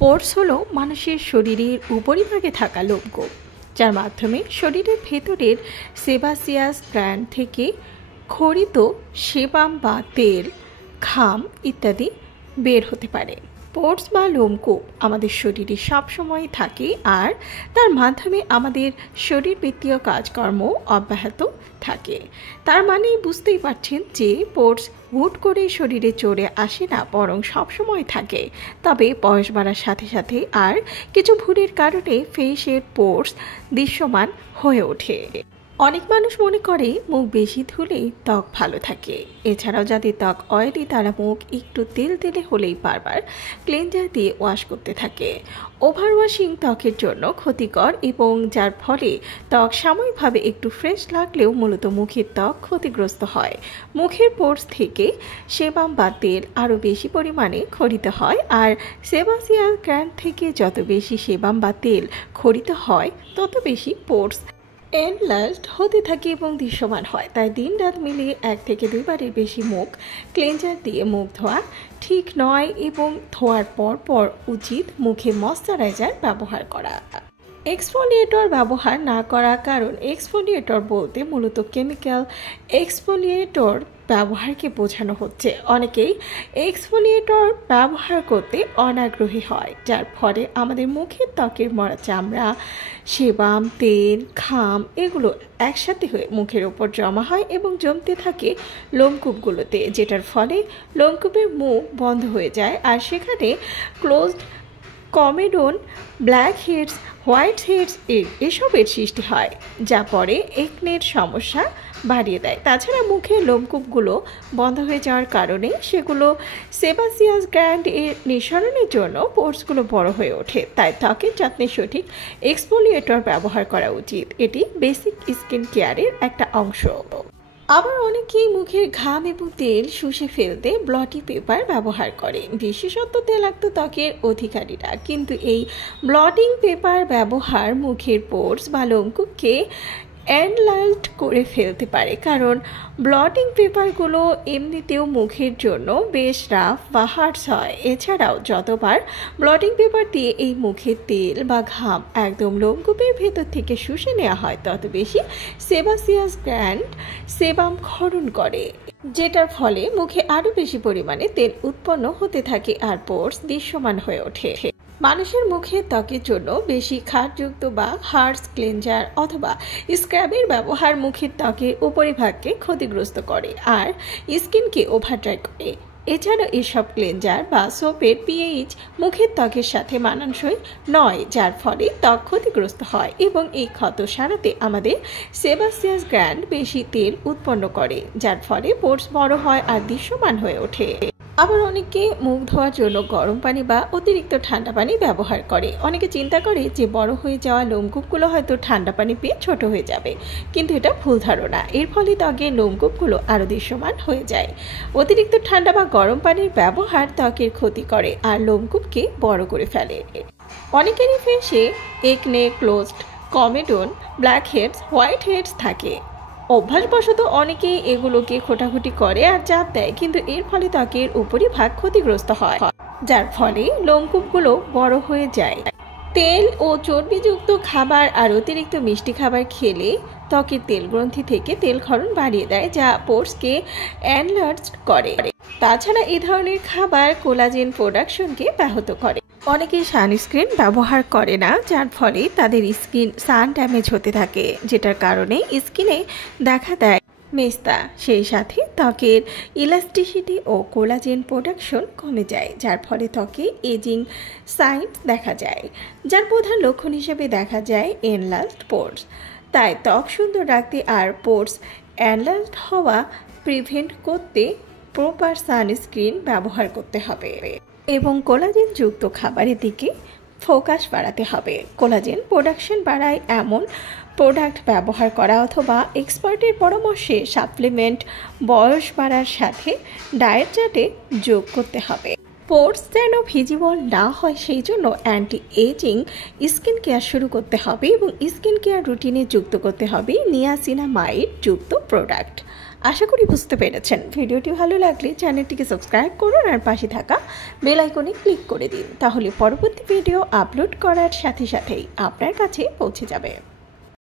পোর্স হলো মানুষের শরীরের উপরিভাগে থাকা লোমকূপ, যার মাধ্যমে শরীরের ভেতরের সেবাসিয়াস গ্ল্যান্ড থেকে ক্ষরিত সেবাম বা তেল, ঘাম ইত্যাদি বের হতে পারে। পোর্স বা লোমকূপ আমাদের শরীরে সবসময় থাকে আর তার মাধ্যমে আমাদের শরীরবৃত্তীয় কাজকর্ম অব্যাহত থাকে। তার মানে বুঝতেই পারছেন যে পোর্স হুট করে শরীরে চড়ে আসে না, বরং সবসময় থাকে। তবে বয়স বাড়ার সাথে সাথে আর কিছু ভুলের কারণে ফেসের পোর্স দৃশ্যমান হয়ে ওঠে। অনেক মানুষ মনে করে মুখ বেশি ধুলেই ত্বক ভালো থাকে। এছাড়াও যাদের ত্বক অয়েলি তারা মুখ একটু তেল তেলে হলেই বারবার ক্লেনজার দিয়ে ওয়াশ করতে থাকে। ওভার ওয়াশিং ত্বকের জন্য ক্ষতিকর এবং যার ফলে ত্বক সাময়িকভাবে একটু ফ্রেশ লাগলেও মূলত মুখের ত্বক ক্ষতিগ্রস্ত হয়। মুখের পোর্স থেকে সেবাম বা তেল আরও বেশি পরিমাণে ক্ষরিত হয়, আর সেবাসিয়াস গ্ল্যান্ড থেকে যত বেশি সেবাম বা তেল ক্ষরিত হয় তত বেশি পোর্স এনলার্জড হতে থাকে এবং দৃশ্যমান হয়। তাই দিন রাত মিলিয়ে 1 থেকে 2 বারের বেশি মুখ ক্লেনজার দিয়ে মুখ ধোয়া ঠিক নয় এবং ধোয়ার পর উচিত মুখে ময়শ্চারাইজার ব্যবহার করা। এক্সফোলিয়েটর ব্যবহার না করা, কারণ এক্সফোলিয়েটর বলতে মূলত কেমিক্যাল এক্সফোলিয়েটর ব্যবহারকে বোঝানো হচ্ছে। অনেকেই এক্সফোলিয়েটর ব্যবহার করতে অনাগ্রহী হয়, যার ফলে আমাদের মুখের ত্বকের মরা চামড়া, সেবাম, তেল, ঘাম এগুলো একসাথে হয়ে মুখের ওপর জমা হয় এবং জমতে থাকে লোমকূপগুলোতে, যেটার ফলে লোমকূপের মুখ বন্ধ হয়ে যায় আর সেখানে closed comedone, blackheads, whiteheads এসবের সৃষ্টি হয়, যা পরে একনের সমস্যা বাড়িয়ে দেয়। তাছাড়া মুখের লোমকূপগুলো বন্ধ হয়ে যাওয়ার কারণে সেগুলো সেবাসিয়াস গ্ল্যান্ড এর নিঃসরণের জন্য পোর্সগুলো বড় হয়ে ওঠে। তাই ত্বকের যত্নে সঠিক এক্সফোলিয়েটর ব্যবহার করা উচিত। এটি বেসিক স্কিন কেয়ারের একটা অংশ। আবার অনেকেই মুখের ঘাম এবং তেল শুষে ফেলতে ব্লটি পেপার ব্যবহার করে, বিশেষত তেলাক্ত ত্বকের অধিকারীরা। কিন্তু এই ব্লটিং পেপার ব্যবহার মুখের পোর্স বা লোমকূপকে এনলার্জড করে ফেলতে পারে, কারণ ব্লটিং পেপারগুলো এমনিতেও মুখের জন্য বেশ রাফ বা হার্ডস হয়। এছাড়াও যতবার ব্লটিং পেপার দিয়ে এই মুখের তেল বা ঘাম একদম লোমকূপের ভেতর থেকে শুষে নেওয়া হয় তত বেশি সেবাসিয়াস গ্ল্যান্ড সেবাম ক্ষরণ করে, যেটার ফলে মুখে আরও বেশি পরিমাণে তেল উৎপন্ন হতে থাকে আর পোর্স দৃশ্যমান হয়ে ওঠে। মানুষের মুখের ত্বকের জন্য বেশি ক্ষারযুক্ত বা হার্শ ক্লেনজার অথবা স্ক্রাবের ব্যবহার মুখের ত্বকের উপরিভাগকে ক্ষতিগ্রস্ত করে আর স্কিনকে ওভারড্রাই করে। এছাড়া এসব ক্লেনজার বা সোপের পিএইচ মুখের ত্বকের সাথে মানানসই নয়, যার ফলে ত্বক ক্ষতিগ্রস্ত হয় এবং এই ক্ষত সারাতে আমাদের সেবাসিয়াস গ্ল্যান্ড বেশি তেল উৎপন্ন করে, যার ফলে পোর্স বড় হয় আর দৃশ্যমান হয়ে ওঠে। আবার অনেকে মুখ ধোয়ার জন্য গরম পানি বা অতিরিক্ত ঠান্ডা পানি ব্যবহার করে। অনেকে চিন্তা করে যে বড় হয়ে যাওয়া লোমকূপগুলো হয়তো ঠান্ডা পানি পেয়ে ছোট হয়ে যাবে, কিন্তু এটা ভুল ধারণা। এর ফলে ত্বকের লোমকূপগুলো আরও দৃশ্যমান হয়ে যায়। অতিরিক্ত ঠান্ডা বা গরম পানির ব্যবহার ত্বকের ক্ষতি করে আর লোমকূপকে বড় করে ফেলে। অনেকেরই ফেসে acne, closed comedone, blackheads, whiteheads থাকে। অভ্যাসবশত অনেকেই এগুলোকে খোটাখুটি করে আর চাপ দেয়, কিন্তু এর ফলে ত্বকের উপরিভাগ ক্ষতিগ্রস্ত হয়, যার ফলে লোমকূপগুলো বড় হয়ে যায়। তেল ও চর্বিযুক্ত খাবার আর অতিরিক্ত মিষ্টি খাবার খেলে ত্বকের তেল গ্রন্থি থেকে তেল ক্ষরণ বাড়িয়ে দেয়, যা পোর্সকে এনলার্জড করে। তাছাড়া এই ধরনের খাবার কোলাজেন প্রোডাকশনকে ব্যাহত করে। অনেকেই সানস্ক্রিন ব্যবহার করে না, যার ফলে তাদের স্কিন সান ড্যামেজ হতে থাকে, যেটার কারণে স্কিনে দেখা দেয় মেস্তা। সেই সাথে ত্বকের ইলাস্টিসিটি ও কোলাজেন প্রোডাকশন কমে যায়, যার ফলে ত্বকে এজিং সাইনস দেখা যায়, যার প্রধান লক্ষণ হিসেবে দেখা যায় এনলার্জড পোর্স। তাই ত্বক সুন্দর রাখতে আর পোর্স এনলার্জড হওয়া প্রিভেন্ট করতে প্রপার সানস্ক্রিন ব্যবহার করতে হবে এবং কোলাজেন যুক্ত খাবারের দিকে ফোকাস বাড়াতে হবে। কোলাজেন প্রোডাকশন বাড়ায় এমন প্রোডাক্ট ব্যবহার করা অথবা এক্সপার্টের পরামর্শে সাপ্লিমেন্ট বয়স বাড়ার সাথে ডায়েট চার্টে যোগ করতে হবে। পোর্স যেন ভিজিবল না হয় সেই জন্য অ্যান্টি এজিং স্কিন কেয়ার শুরু করতে হবে এবং স্কিন কেয়ার রুটিনে যুক্ত করতে হবে নিয়াসিনামাইড যুক্ত প্রোডাক্ট। আশা করি বুঝতে পেরেছেন। ভিডিওটি ভালো লাগলে চ্যানেলটিকে সাবস্ক্রাইব করুন আর পাশে থাকা বেল আইকনে ক্লিক করে দিন, তাহলে পরবর্তী ভিডিও আপলোড করার সাথে সাথেই আপনার কাছে পৌঁছে যাবে।